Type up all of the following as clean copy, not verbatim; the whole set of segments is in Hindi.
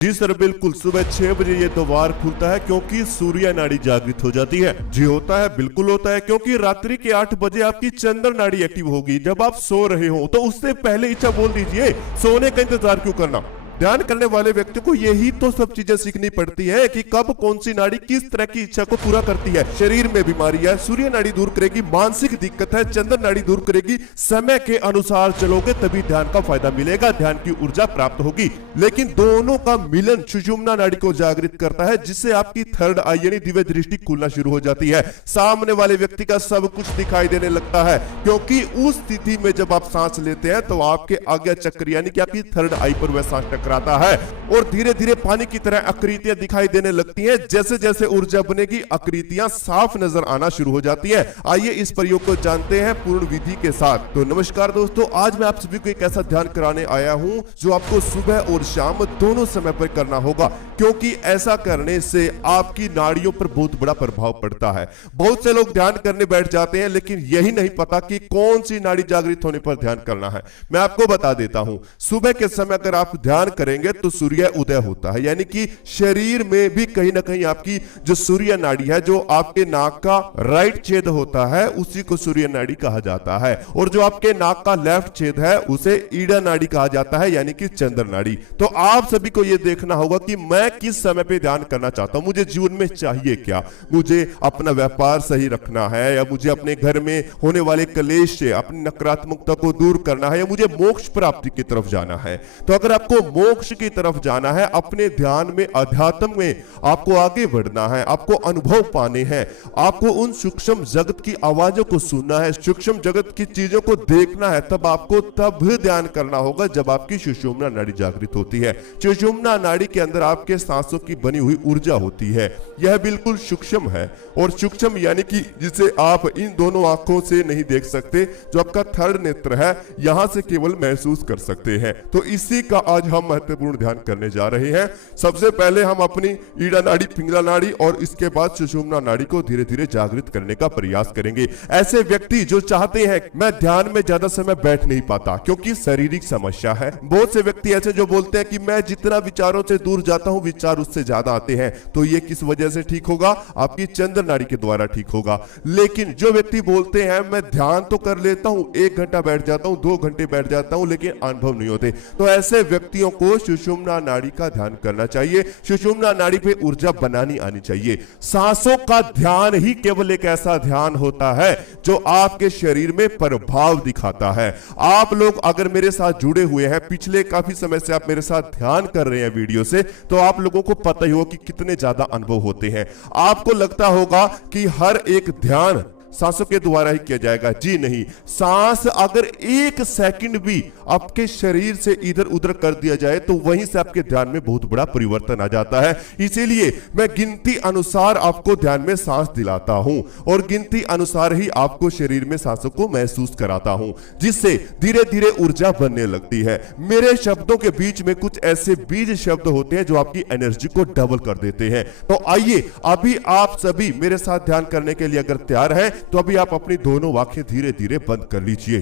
जी सर, बिल्कुल सुबह 6 बजे ये द्वार खुलता है क्योंकि सूर्य नाड़ी जागृत हो जाती है। जी होता है, बिल्कुल होता है, क्योंकि रात्रि के 8 बजे आपकी चंद्र नाड़ी एक्टिव होगी। जब आप सो रहे हो तो उससे पहले इच्छा बोल दीजिए। सोने का इंतजार क्यों करना। ध्यान करने वाले व्यक्ति को यही तो सब चीजें सीखनी पड़ती है कि कब कौन सी नाड़ी किस तरह की इच्छा को पूरा करती है। शरीर में बीमारी है, सूर्य नाड़ी दूर करेगी। मानसिक दिक्कत है, चंद्र नाड़ी दूर करेगी। समय के अनुसार चलोगे तभी ध्यान का फायदा मिलेगा, ध्यान की ऊर्जा प्राप्त होगी। लेकिन दोनों का मिलन सुषुम्ना नाड़ी को जागृत करता है, जिससे आपकी थर्ड आई यानी दिव्य दृष्टि खुलना शुरू हो जाती है। सामने वाले व्यक्ति का सब कुछ दिखाई देने लगता है, क्योंकि उस स्थिति में जब आप सांस लेते हैं तो आपके आज्ञा चक्र यानी कि आपकी थर्ड आई पर वह सांस टकराता है और धीरे धीरे पानी की तरह आकृतियां दिखाई देने लगती हैं। जैसे जैसे ऊर्जा बनेगी आकृतियां साफ नजर आना शुरू हो जाती है। आइए इस प्रयोग को जानते हैं पूर्ण विधि के साथ। तो नमस्कार दोस्तों, आज मैं आप सभी को एक ऐसा ध्यान कराने आया हूं जो आपको सुबह और शाम दोनों समय पर करना होगा, क्योंकि ऐसा करने से आपकी नाड़ियों पर बहुत बड़ा प्रभाव पड़ता है। बहुत से लोग ध्यान करने बैठ जाते हैं, लेकिन यही नहीं पता कि कौन सी नाड़ी जागृत होने पर ध्यान करना है। मैं आपको बता देता हूं, सुबह के समय अगर आप ध्यान करेंगे तो सूर्य उदय होता है, यानी कि शरीर में भी कहीं ना कहीं आपकी जो सूर्य नाड़ी है, जो आपके नाक का राइट छेद होता है, उसी को सूर्य नाड़ी कहा जाता है। और जो आपके नाक का लेफ्ट छेद है उसे ईड़ा नाड़ी कहा जाता है, यानी कि चंद्र नाड़ी। तो आप सभी को यह देखना होगा कि मैं किस समय पे ध्यान करना चाहता हूं, मुझे जीवन में चाहिए क्या। मुझे अपना व्यापार सही रखना है, या मुझे अपने घर में होने वाले क्लेश से अपनी नकारात्मकता को दूर करना है, या मुझे मोक्ष प्राप्ति की तरफ जाना है। तो अगर आपको मोक्ष की तरफ जाना है, अपने ध्यान में अध्यात्म में आपको आगे बढ़ना है, आपको अनुभव पाने हैं, आपको उन सूक्ष्म जगत की आवाजों को सुनना है, सूक्ष्म जगत की चीजों को देखना है, तब आपको तब ध्यान करना होगा जब आपकी सुषुम्ना नाड़ी जागृत होती है। सुषुम्ना नाड़ी के अंदर आपके सांसों की बनी हुई ऊर्जा होती है। यह बिल्कुल सूक्ष्म है, और सूक्ष्म यानी कि जिसे आप इन दोनों आंखों से नहीं देख सकते, जो आपका थर्ड नेत्र है, यहां से केवल महसूस कर सकते हैं। तो इसी का आज हम महत्वपूर्ण ध्यान करने जा रहे हैं। सबसे पहले हम अपनी ईड़ा नाड़ी, पिंगला नाड़ी और इसके बाद सुषुम्ना नाड़ी को धीरे धीरे जागृत करने का प्रयास करेंगे। ऐसे व्यक्ति जो चाहते हैं मैं ध्यान में ज्यादा समय बैठ नहीं पाता क्योंकि शारीरिक समस्या है। बहुत से व्यक्ति ऐसे जो बोलते हैं कि मैं जितना विचारों से दूर जाता हूं विचार उससे ज्यादा आते हैं। तो ये किस वजह से ठीक होगा? आपकी चंद्र नाड़ी के द्वारा ठीक होगा। लेकिन जो व्यक्ति बोलते हैं मैं ध्यान तो कर लेता हूं, 1 घंटा बैठ जाता हूं, 2 घंटे बैठ जाता हूं, लेकिन अनुभव नहीं होते, तो ऐसे व्यक्तियों को सुषुम्ना नाड़ी का ध्यान करना चाहिए। सुषुम्ना नाड़ी पे ऊर्जा बनानी आनी चाहिए। सांसों का ध्यान ही केवल एक ऐसा ध्यान होता है जो आपके शरीर में प्रभाव दिखाता है। आप लोग अगर मेरे साथ जुड़े हुए हैं, पिछले काफी समय से आप मेरे साथ ध्यान कर रहे हैं वीडियो से, तो आप लोगों को पता ही होगा कि कितने ज्यादा अनुभव होते हैं। आपको लगता होगा कि हर एक ध्यान सांसों के द्वारा ही किया जाएगा। जी नहीं, सांस अगर 1 सेकंड भी आपके शरीर से इधर उधर कर दिया जाए तो वहीं से आपके ध्यान में बहुत बड़ा परिवर्तन आ जाता है। इसीलिए मैं गिनती अनुसार आपको ध्यान में सांस दिलाता हूं और गिनती अनुसार ही आपको शरीर में सांसों को महसूस कराता हूं, जिससे धीरे धीरे ऊर्जा बनने लगती है। मेरे शब्दों के बीच में कुछ ऐसे बीज शब्द होते हैं जो आपकी एनर्जी को डबल कर देते हैं। तो आइए अभी आप सभी मेरे साथ ध्यान करने के लिए अगर तैयार हैं तो अभी आप अपनी दोनों आंखें धीरे धीरे बंद कर लीजिए।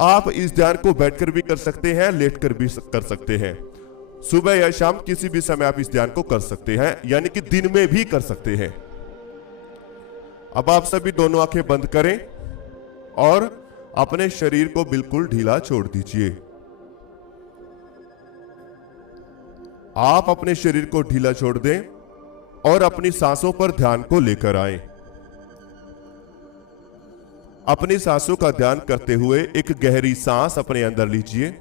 आप इस ध्यान को बैठकर भी कर सकते हैं, लेटकर भी कर सकते हैं। सुबह या शाम किसी भी समय आप इस ध्यान को कर सकते हैं, यानी कि दिन में भी कर सकते हैं। अब आप सभी दोनों आंखें बंद करें और अपने शरीर को बिल्कुल ढीला छोड़ दीजिए। आप अपने शरीर को ढीला छोड़ दें और अपनी सांसों पर ध्यान को लेकर आएं। अपनी सांसों का ध्यान करते हुए एक गहरी सांस अपने अंदर लीजिए।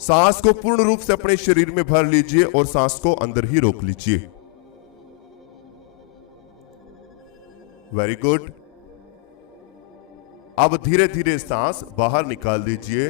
सांस को पूर्ण रूप से अपने शरीर में भर लीजिए और सांस को अंदर ही रोक लीजिए। Very good. अब धीरे धीरे सांस बाहर निकाल दीजिए।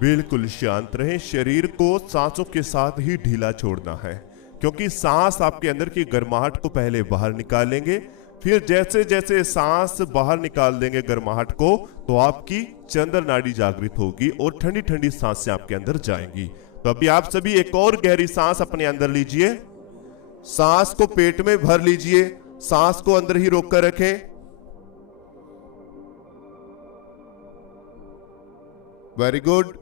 बिल्कुल शांत रहें। शरीर को सांसों के साथ ही ढीला छोड़ना है, क्योंकि सांस आपके अंदर की गर्माहट को पहले बाहर निकालेंगे, फिर जैसे जैसे सांस बाहर निकाल देंगे गर्माहट को, तो आपकी चंद्र नाड़ी जागृत होगी और ठंडी ठंडी सांसें आपके अंदर जाएंगी। तो अभी आप सभी एक और गहरी सांस अपने अंदर लीजिए। सांस को पेट में भर लीजिए, सांस को अंदर ही रोक कर रखें। Very good.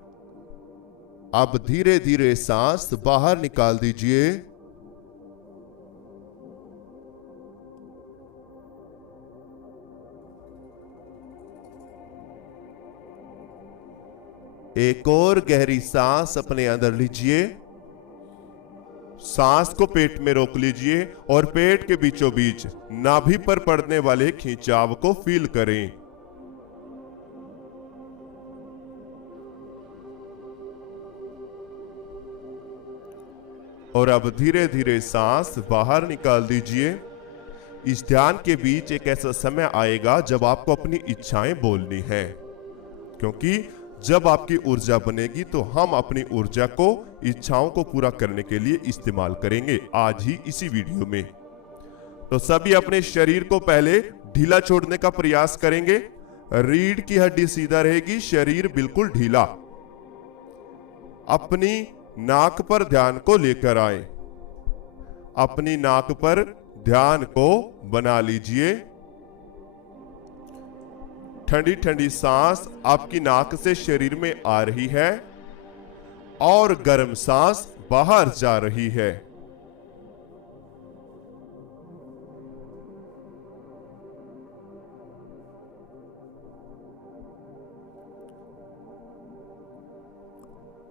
अब धीरे धीरे सांस बाहर निकाल दीजिए। एक और गहरी सांस अपने अंदर लीजिए। सांस को पेट में रोक लीजिए और पेट के बीचों बीच नाभि पर पड़ने वाले खिंचाव को फील करें। और अब धीरे धीरे सांस बाहर निकाल दीजिए। इस ध्यान के बीच एक ऐसा समय आएगा जब आपको अपनी इच्छाएं बोलनी है, क्योंकि जब आपकी ऊर्जा बनेगी तो हम अपनी ऊर्जा को इच्छाओं को पूरा करने के लिए इस्तेमाल करेंगे आज ही इसी वीडियो में। तो सभी अपने शरीर को पहले ढीला छोड़ने का प्रयास करेंगे। रीढ़ की हड्डी सीधा रहेगी, शरीर बिल्कुल ढीला। अपनी नाक पर ध्यान को लेकर आए। अपनी नाक पर ध्यान को बना लीजिए। ठंडी ठंडी सांस आपकी नाक से शरीर में आ रही है और गर्म सांस बाहर जा रही है।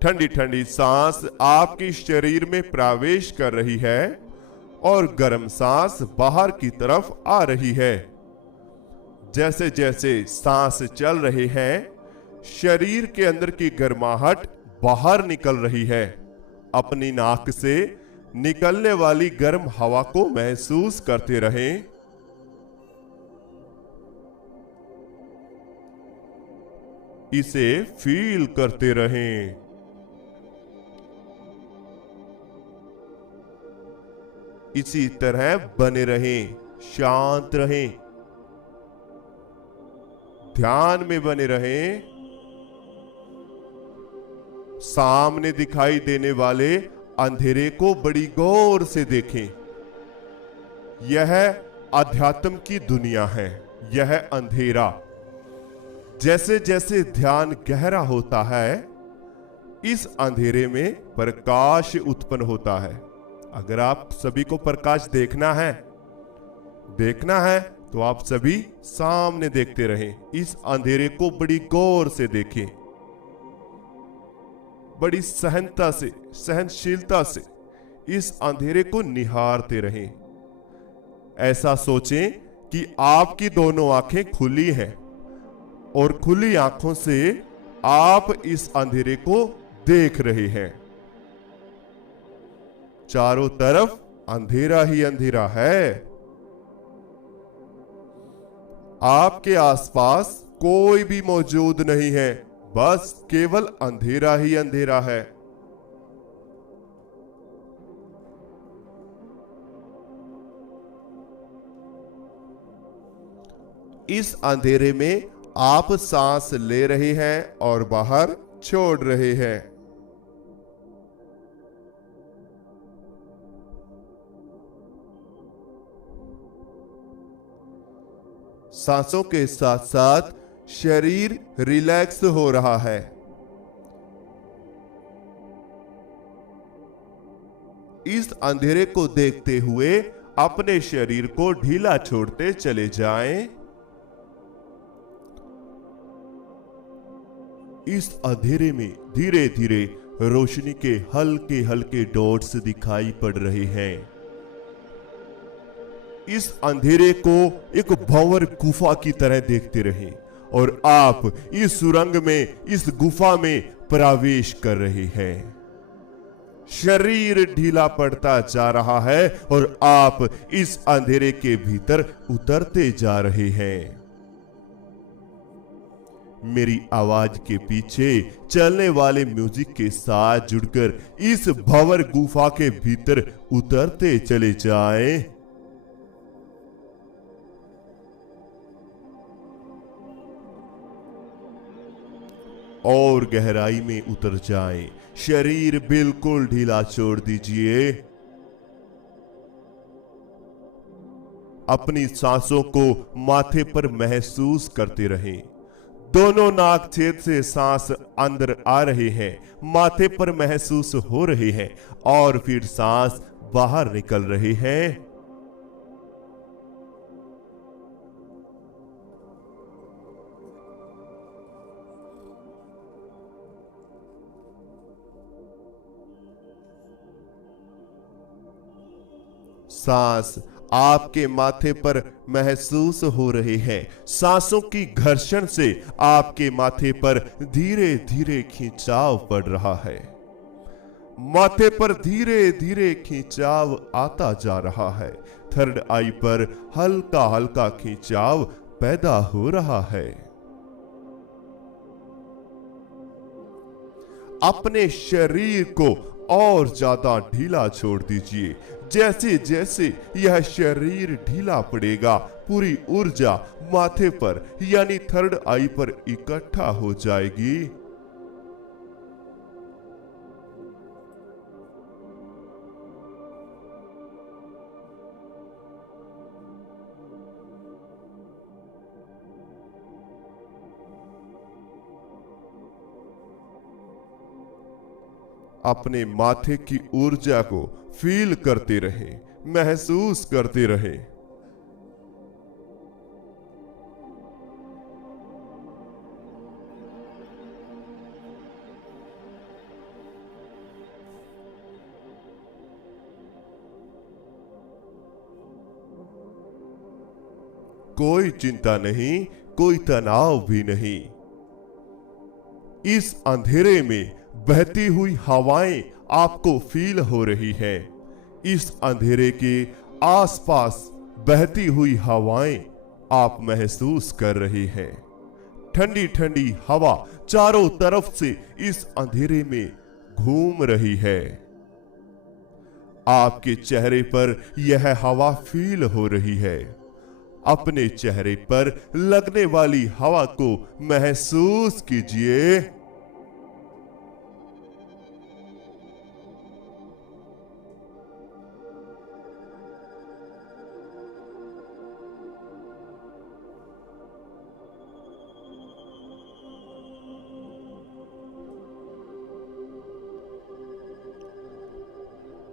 ठंडी ठंडी सांस आपके शरीर में प्रवेश कर रही है और गर्म सांस बाहर की तरफ आ रही है। जैसे जैसे सांस चल रहे हैं, शरीर के अंदर की गर्माहट बाहर निकल रही है। अपनी नाक से निकलने वाली गर्म हवा को महसूस करते रहें। इसे फील करते रहें। इसी तरह बने रहें, शांत रहें, ध्यान में बने रहें। सामने दिखाई देने वाले अंधेरे को बड़ी गौर से देखें। यह अध्यात्म की दुनिया है, यह अंधेरा। जैसे जैसे ध्यान गहरा होता है, इस अंधेरे में प्रकाश उत्पन्न होता है। अगर आप सभी को प्रकाश देखना है तो आप सभी सामने देखते रहें। इस अंधेरे को बड़ी गौर से देखें, बड़ी सहनता से, सहनशीलता से इस अंधेरे को निहारते रहें। ऐसा सोचें कि आपकी दोनों आंखें खुली हैं और खुली आंखों से आप इस अंधेरे को देख रहे हैं। चारों तरफ अंधेरा ही अंधेरा है। आपके आसपास कोई भी मौजूद नहीं है, बस केवल अंधेरा ही अंधेरा है। इस अंधेरे में आप सांस ले रहे हैं और बाहर छोड़ रहे हैं। सांसों के साथ साथ शरीर रिलैक्स हो रहा है। इस अंधेरे को देखते हुए अपने शरीर को ढीला छोड़ते चले जाएं। इस अंधेरे में धीरे धीरे रोशनी के हल्के हल्के डॉट्स दिखाई पड़ रहे हैं। इस अंधेरे को एक भंवर गुफा की तरह देखते रहें और आप इस सुरंग में, इस गुफा में प्रवेश कर रहे हैं। शरीर ढीला पड़ता जा रहा है और आप इस अंधेरे के भीतर उतरते जा रहे हैं। मेरी आवाज के पीछे चलने वाले म्यूजिक के साथ जुड़कर इस भंवर गुफा के भीतर उतरते चले जाएं। और गहराई में उतर जाएं। शरीर बिल्कुल ढीला छोड़ दीजिए। अपनी सांसों को माथे पर महसूस करते रहें। दोनों नाक छेद से सांस अंदर आ रहे हैं, माथे पर महसूस हो रहे हैं और फिर सांस बाहर निकल रही है। सांस आपके माथे पर महसूस हो रहे हैं। सांसों की घर्षण से आपके माथे पर धीरे धीरे खिंचाव पड़ रहा है। माथे पर धीरे धीरे खिंचाव आता जा रहा है। थर्ड आई पर हल्का हल्का खिंचाव पैदा हो रहा है। अपने शरीर को और ज्यादा ढीला छोड़ दीजिए। जैसे जैसे यह शरीर ढीला पड़ेगा, पूरी ऊर्जा माथे पर यानी थर्ड आई पर इकट्ठा हो जाएगी। अपने माथे की ऊर्जा को फील करते रहें, महसूस करते रहें। कोई चिंता नहीं, कोई तनाव भी नहीं। इस अंधेरे में बहती हुई हवाएं आपको फील हो रही है। इस अंधेरे के आसपास बहती हुई हवाएं आप महसूस कर रहे हैं। ठंडी ठंडी हवा चारों तरफ से इस अंधेरे में घूम रही है। आपके चेहरे पर यह हवा फील हो रही है। अपने चेहरे पर लगने वाली हवा को महसूस कीजिए।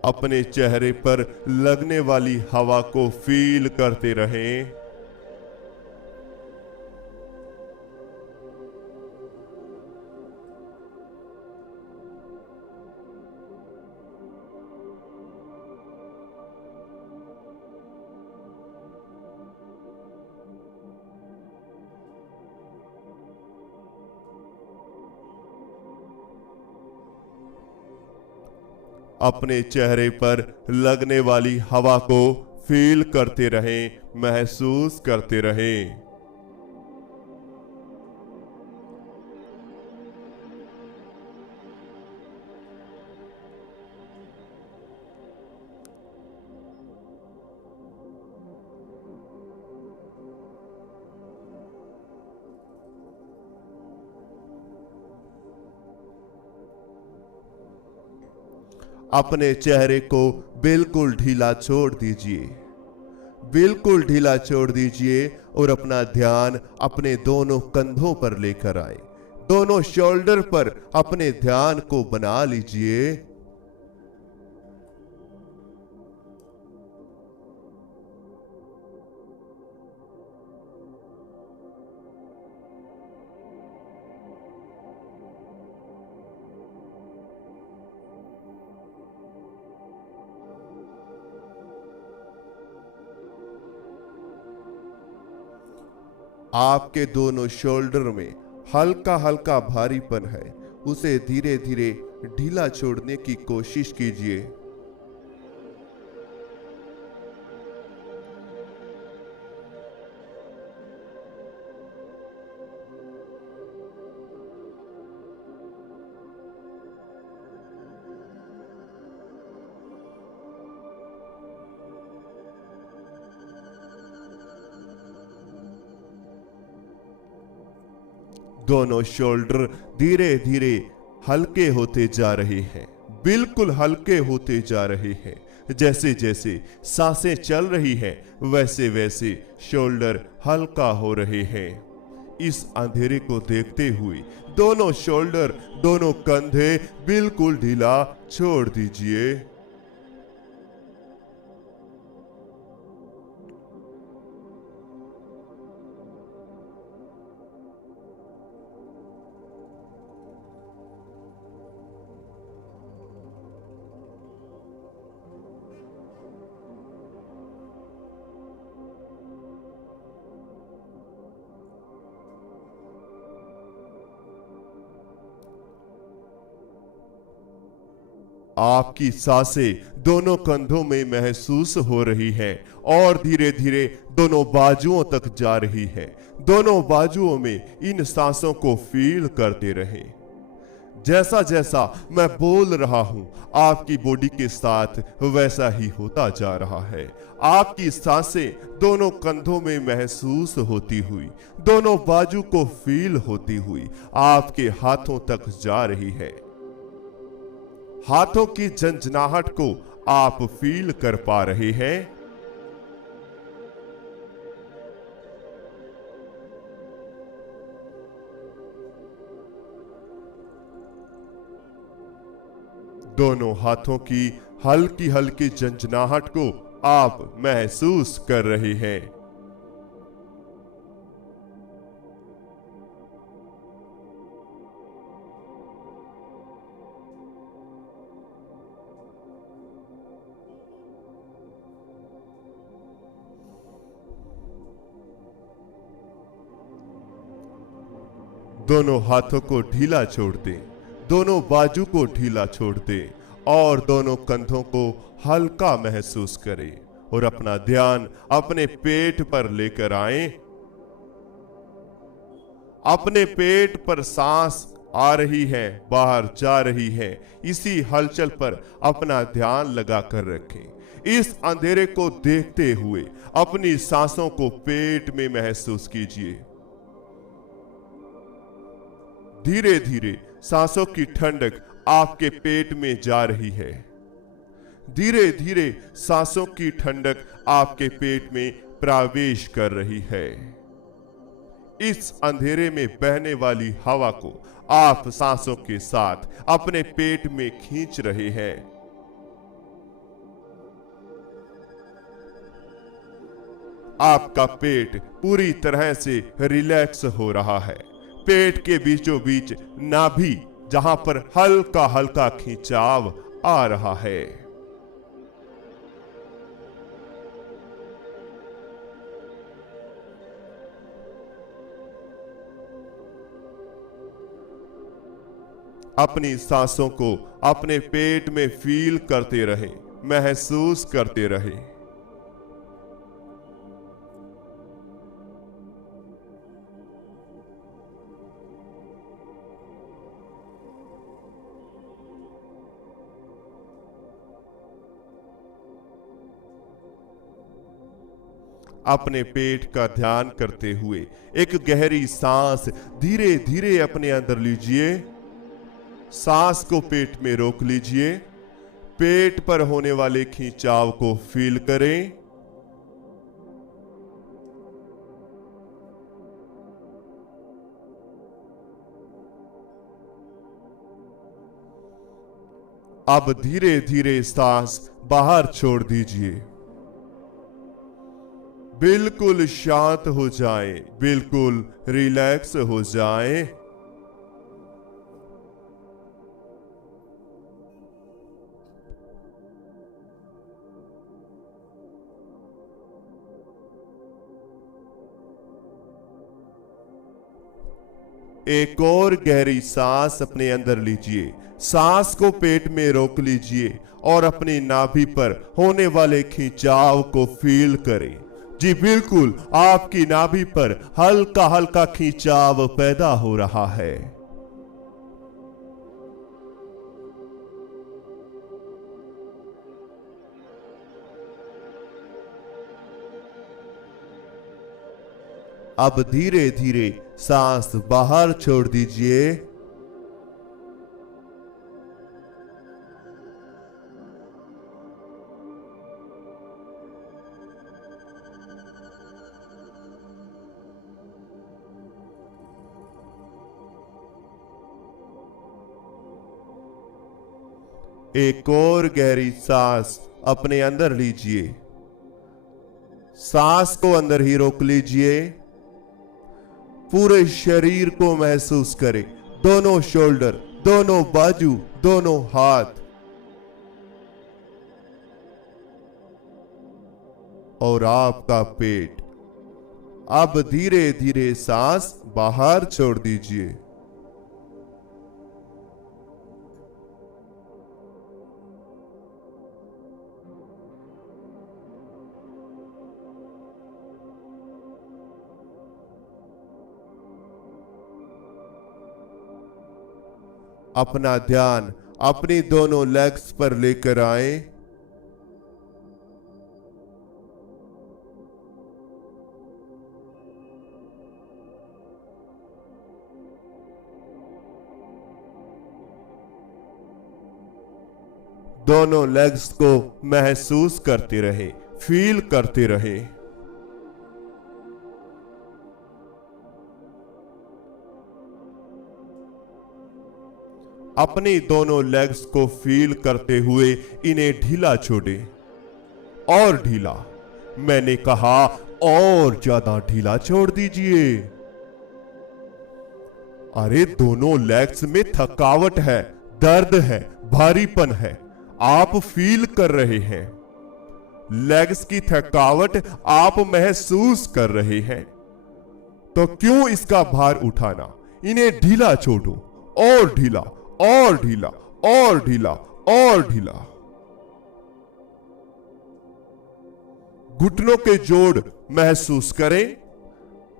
अपने चेहरे पर लगने वाली हवा को फील करते रहें। अपने चेहरे पर लगने वाली हवा को फील करते रहें, महसूस करते रहें। अपने चेहरे को बिल्कुल ढीला छोड़ दीजिए, बिल्कुल ढीला छोड़ दीजिए और अपना ध्यान अपने दोनों कंधों पर लेकर आए। दोनों शोल्डर पर अपने ध्यान को बना लीजिए। आपके दोनों शोल्डर में हल्का हल्का भारीपन है, उसे धीरे धीरे ढीला छोड़ने की कोशिश कीजिए। दोनों शोल्डर धीरे धीरे हल्के होते जा रहे हैं, बिल्कुल हल्के होते जा रहे हैं। जैसे जैसे सांसें चल रही हैं, वैसे वैसे शोल्डर हल्का हो रहे हैं। इस अंधेरे को देखते हुए दोनों शोल्डर, दोनों कंधे बिल्कुल ढीला छोड़ दीजिए। आपकी सांसें दोनों कंधों में महसूस हो रही है और धीरे धीरे दोनों बाजुओं तक जा रही है। दोनों बाजुओं में इन सांसों को फील करते रहें। जैसा जैसा मैं बोल रहा हूं, आपकी बॉडी के साथ वैसा ही होता जा रहा है। आपकी सांसें दोनों कंधों में महसूस होती हुई, दोनों बाजू को फील होती हुई आपके हाथों तक जा रही है। हाथों की झंझनाहट को आप फील कर पा रहे हैं। दोनों हाथों की हल्की हल्की झंझनाहट को आप महसूस कर रहे हैं। दोनों हाथों को ढीला छोड़ दें, दोनों बाजू को ढीला छोड़ दें और दोनों कंधों को हल्का महसूस करें और अपना ध्यान अपने पेट पर लेकर आएं। अपने पेट पर सांस आ रही है, बाहर जा रही है, इसी हलचल पर अपना ध्यान लगाकर रखें। इस अंधेरे को देखते हुए अपनी सांसों को पेट में महसूस कीजिए। धीरे धीरे सांसों की ठंडक आपके पेट में जा रही है। धीरे धीरे सांसों की ठंडक आपके पेट में प्रवेश कर रही है। इस अंधेरे में बहने वाली हवा को आप सांसों के साथ अपने पेट में खींच रहे हैं। आपका पेट पूरी तरह से रिलैक्स हो रहा है। पेट के बीचों बीच नाभि, जहां पर हल्का हल्का खिंचाव आ रहा है। अपनी सांसों को अपने पेट में फील करते रहें, महसूस करते रहें। अपने पेट का ध्यान करते हुए एक गहरी सांस धीरे धीरे अपने अंदर लीजिए। सांस को पेट में रोक लीजिए। पेट पर होने वाले खिंचाव को फील करें। अब धीरे धीरे सांस बाहर छोड़ दीजिए। बिल्कुल शांत हो जाएं, बिल्कुल रिलैक्स हो जाएं। एक और गहरी सांस अपने अंदर लीजिए। सांस को पेट में रोक लीजिए और अपनी नाभि पर होने वाले खिंचाव को फील करें। जी बिल्कुल, आपकी नाभि पर हल्का हल्का खिंचाव पैदा हो रहा है। अब धीरे धीरे सांस बाहर छोड़ दीजिए। एक और गहरी सांस अपने अंदर लीजिए। सांस को अंदर ही रोक लीजिए। पूरे शरीर को महसूस करें, दोनों शोल्डर, दोनों बाजू, दोनों हाथ, और आपका पेट। अब धीरे धीरे सांस बाहर छोड़ दीजिए। अपना ध्यान अपनी दोनों लेग्स पर लेकर आए। दोनों लेग्स को महसूस करते रहे, फील करते रहे। अपनी दोनों लेग्स को फील करते हुए इन्हें ढीला छोड़े, और ढीला, मैंने कहा और ज्यादा ढीला छोड़ दीजिए। अरे दोनों लेग्स में थकावट है, दर्द है, भारीपन है, आप फील कर रहे हैं। लेग्स की थकावट आप महसूस कर रहे हैं, तो क्यों इसका भार उठाना। इन्हें ढीला छोड़ो, और ढीला, और ढीला, और ढीला, और ढीला। घुटनों के जोड़ महसूस करें।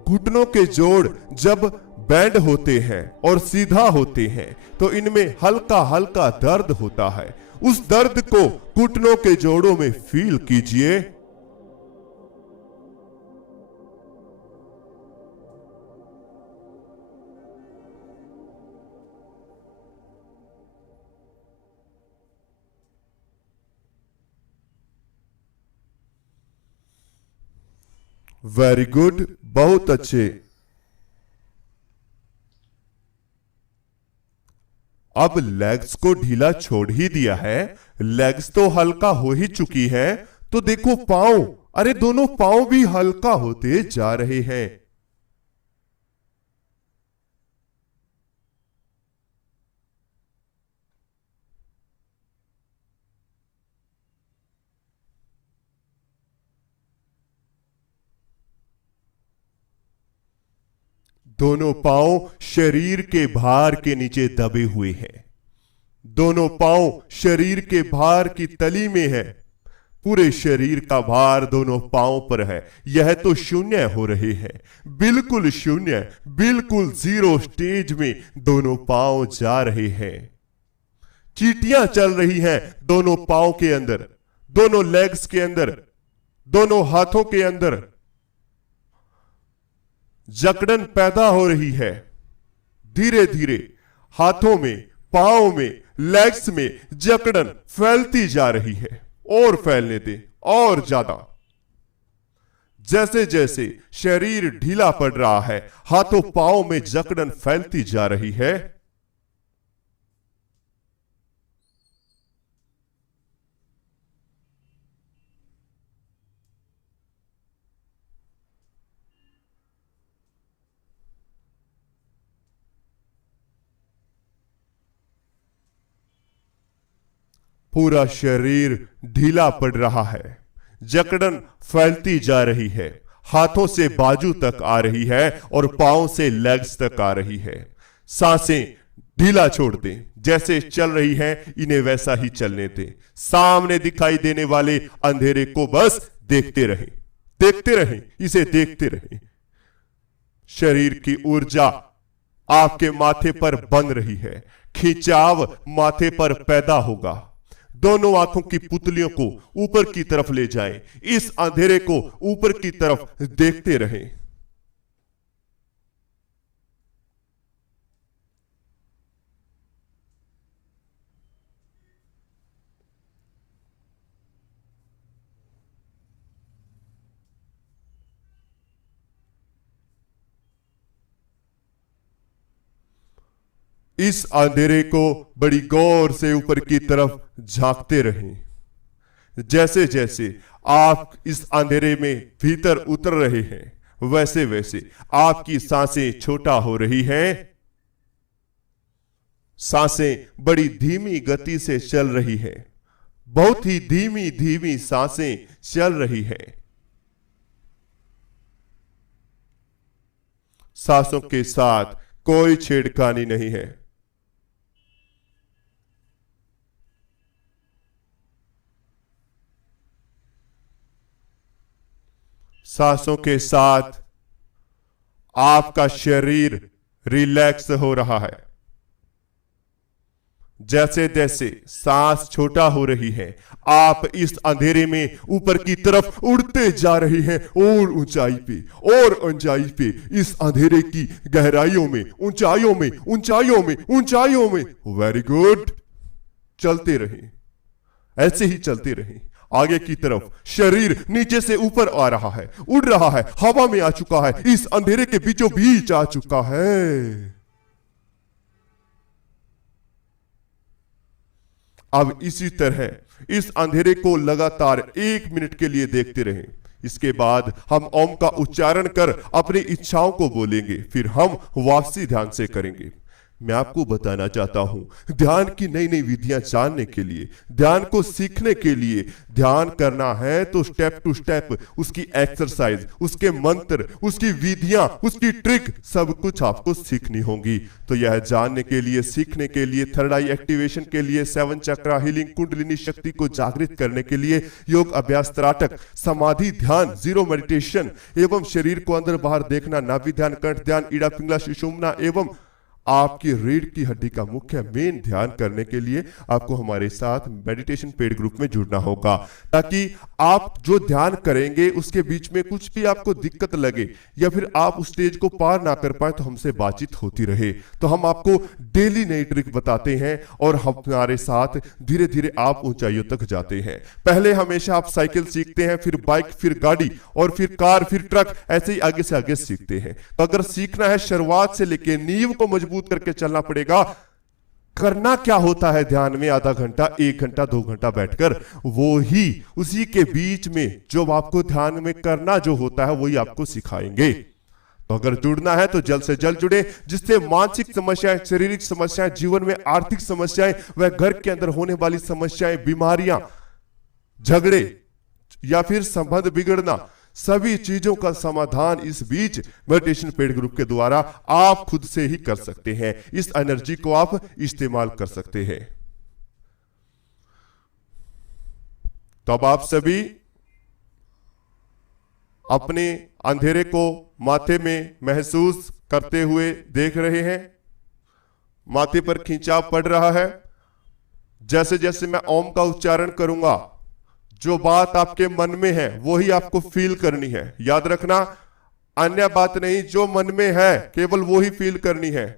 घुटनों के जोड़ जब बैंड होते हैं और सीधा होते हैं तो इनमें हल्का हल्का दर्द होता है। उस दर्द को घुटनों के जोड़ों में फील कीजिए। वेरी गुड, बहुत अच्छे। अब लेग्स को ढीला छोड़ ही दिया है, लेग्स तो हल्का हो ही चुकी है, तो देखो पांव, अरे दोनों पांव भी हल्का होते जा रहे हैं। दोनों पांव शरीर के भार के नीचे दबे हुए हैं। दोनों पांव शरीर के भार की तली में है। पूरे शरीर का भार दोनों पांव पर है। यह तो शून्य हो रहे हैं, बिल्कुल शून्य, बिल्कुल जीरो स्टेज में दोनों पांव जा रहे हैं। चींटियां चल रही हैं दोनों पांव के अंदर, दोनों लेग्स के अंदर, दोनों हाथों के अंदर। जकड़न पैदा हो रही है। धीरे धीरे हाथों में, पांव में, लेग्स में जकड़न फैलती जा रही है, और फैलने दे, और ज्यादा। जैसे जैसे शरीर ढीला पड़ रहा है, हाथों पांव में जकड़न फैलती जा रही है। पूरा शरीर ढीला पड़ रहा है, जकड़न फैलती जा रही है, हाथों से बाजू तक आ रही है और पांव से लेग्स तक आ रही है। सांसें ढीला छोड़ दें, जैसे चल रही हैं इन्हें वैसा ही चलने दें। सामने दिखाई देने वाले अंधेरे को बस देखते रहें, देखते रहें, इसे देखते रहें। शरीर की ऊर्जा आपके माथे पर बन रही है, खिंचाव माथे पर पैदा होगा। दोनों आंखों की पुतलियों को ऊपर की तरफ ले जाएं, इस अंधेरे को ऊपर की तरफ देखते रहें। इस अंधेरे को बड़ी गौर से ऊपर की तरफ झांकते रहें। जैसे जैसे आप इस अंधेरे में भीतर उतर रहे हैं, वैसे वैसे आपकी सांसें छोटा हो रही हैं। सांसें बड़ी धीमी गति से चल रही हैं, बहुत ही धीमी धीमी सांसें चल रही हैं। सांसों के साथ कोई छेड़खानी नहीं है। सांसों के साथ आपका शरीर रिलैक्स हो रहा है। जैसे जैसे सांस छोटा हो रही है, आप इस अंधेरे में ऊपर की तरफ उड़ते जा रहे हैं, और ऊंचाई पे और ऊंचाई पे, इस अंधेरे की गहराइयों में, ऊंचाइयों में, ऊंचाइयों में, ऊंचाइयों में। वेरी गुड, चलते रहें, ऐसे ही चलते रहें। आगे की तरफ शरीर नीचे से ऊपर आ रहा है, उड़ रहा है, हवा में आ चुका है, इस अंधेरे के बीचों बीच आ चुका है। अब इसी तरह इस अंधेरे को लगातार 1 मिनट के लिए देखते रहें। इसके बाद हम ओम का उच्चारण कर अपनी इच्छाओं को बोलेंगे, फिर हम वापसी ध्यान से करेंगे। मैं आपको बताना चाहता हूं, ध्यान की नई नई विधियां जानने के लिए, ध्यान को सीखने के लिए, ध्यान करना है तो स्टेप टू स्टेप उसकी एक्सरसाइज, उसके मंत्र, उसकी विधियां, उसकी ट्रिक, सब कुछ आपको सीखनी होगी। तो यह जानने के लिए, सीखने के लिए, थर्ड आई एक्टिवेशन के लिए, 7 चक्रा हीलिंग, कुंडलिनी शक्ति को जागृत करने के लिए, योग अभ्यास त्राटक, समाधि ध्यान, जीरो मेडिटेशन एवं शरीर को अंदर बाहर देखना, नाभि ध्यान, कंठ ध्यान, ईड़ा पिंगला सुषुम्ना एवं आपकी रीढ़ की हड्डी का मुख्य मेन ध्यान करने के लिए आपको हमारे साथ मेडिटेशन पेड ग्रुप में जुड़ना होगा, ताकि आप जो ध्यान करेंगे उसके बीच में कुछ भी आपको दिक्कत लगे या फिर आप उस स्टेज को पार ना कर पाए तो हमसे बातचीत होती रहे। तो हम आपको डेली नई ट्रिक बताते हैं और हमारे साथ धीरे धीरे आप ऊंचाइयों तक जाते हैं। पहले हमेशा आप साइकिल सीखते हैं, फिर बाइक, फिर गाड़ी और फिर कार, फिर ट्रक, ऐसे ही आगे से आगे सीखते हैं। तो अगर सीखना है शुरुआत से लेकर नींव को मजबूत करके चलना पड़ेगा। करना क्या होता है ध्यान में, आधा घंटा, 1 घंटा, 2 घंटा बैठकर, वो ही उसी के बीच में जो आपको ध्यान में करना जो होता है वही आपको सिखाएंगे। तो अगर जुड़ना है तो जल्द से जल्द जुड़े, जिससे मानसिक समस्याएं, शारीरिक समस्याएं, जीवन में आर्थिक समस्याएं, वह घर के अंदर होने वाली समस्याएं, बीमारियां, झगड़े या फिर संबंध बिगड़ना, सभी चीजों का समाधान इस बीच मेडिटेशन पेड ग्रुप के द्वारा आप खुद से ही कर सकते हैं। इस एनर्जी को आप इस्तेमाल कर सकते हैं। तो अब आप सभी अपने अंधेरे को माथे में महसूस करते हुए देख रहे हैं। माथे पर खिंचाव पड़ रहा है। जैसे जैसे मैं ओम का उच्चारण करूंगा, जो बात आपके मन में है वही आपको फील करनी है। याद रखना, अन्य बात नहीं, जो मन में है केवल वो ही फील करनी है।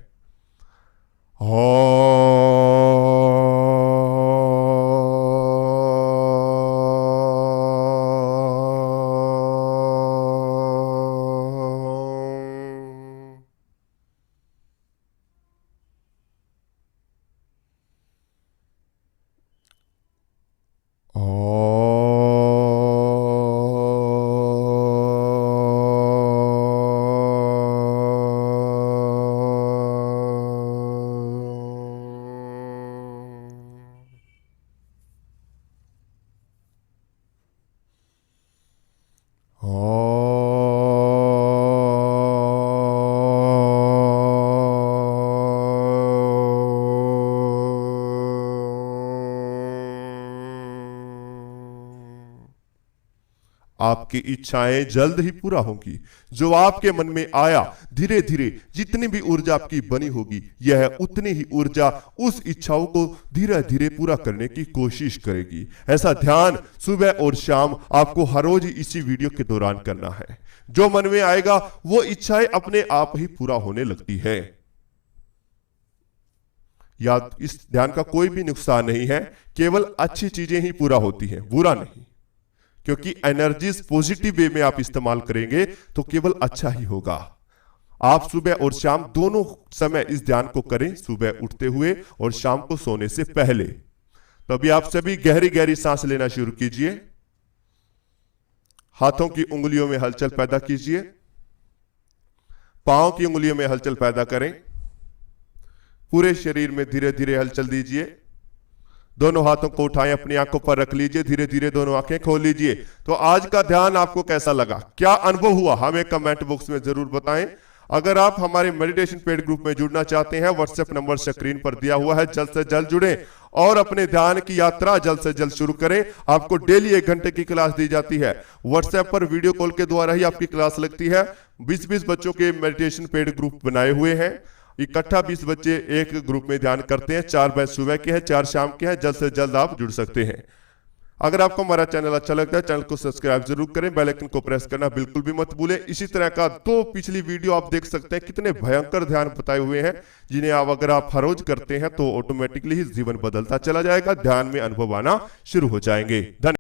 आपकी इच्छाएं जल्द ही पूरा होंगी। जो आपके मन में आया, धीरे धीरे जितनी भी ऊर्जा आपकी बनी होगी, यह उतनी ही ऊर्जा उस इच्छाओं को धीरे धीरे पूरा करने की कोशिश करेगी। ऐसा ध्यान सुबह और शाम आपको हर रोज इसी वीडियो के दौरान करना है। जो मन में आएगा वो इच्छाएं अपने आप ही पूरा होने लगती है। याद, इस ध्यान का कोई भी नुकसान नहीं है, केवल अच्छी चीजें ही पूरा होती हैं, बुरा नहीं। क्योंकि एनर्जीज पॉजिटिव वे में आप इस्तेमाल करेंगे तो केवल अच्छा ही होगा। आप सुबह और शाम दोनों समय इस ध्यान को करें, सुबह उठते हुए और शाम को सोने से पहले। तो अभी आप सभी गहरी गहरी सांस लेना शुरू कीजिए। हाथों की उंगलियों में हलचल पैदा कीजिए, पांव की उंगलियों में हलचल पैदा करें, पूरे शरीर में धीरे धीरे हलचल दीजिए। दोनों हाथों को उठाएं, अपनी आंखों पर रख लीजिए, धीरे धीरे दोनों आंखें खोल लीजिए। तो आज का ध्यान आपको कैसा लगा, क्या अनुभव हुआ, हमें कमेंट बॉक्स में जरूर बताएं। अगर आप हमारे मेडिटेशन पेड ग्रुप में जुड़ना चाहते हैं, व्हाट्सएप नंबर स्क्रीन पर दिया हुआ है, जल्द से जल्द जुड़ें और अपने ध्यान की यात्रा जल्द से जल्द शुरू करें। आपको डेली 1 घंटे की क्लास दी जाती है, व्हाट्सएप पर वीडियो कॉल के द्वारा ही आपकी क्लास लगती है। 20-20 बच्चों के मेडिटेशन पेड ग्रुप बनाए हुए हैं, इकट्ठा 20 बच्चे एक ग्रुप में ध्यान करते हैं। 4 बैच सुबह के हैं, 4 शाम के हैं। जल्द से जल्द आप जुड़ सकते हैं। अगर आपको हमारा चैनल अच्छा लगता है, चैनल को सब्सक्राइब जरूर करें, बेल आइकन को प्रेस करना बिल्कुल भी मत भूलें। इसी तरह का 2 पिछली वीडियो आप देख सकते हैं, कितने भयंकर ध्यान बताए हुए हैं, जिन्हें अगर आप हर रोज करते हैं तो ऑटोमेटिकली ही जीवन बदलता चला जाएगा, ध्यान में अनुभव आना शुरू हो जाएंगे। धन्यवाद।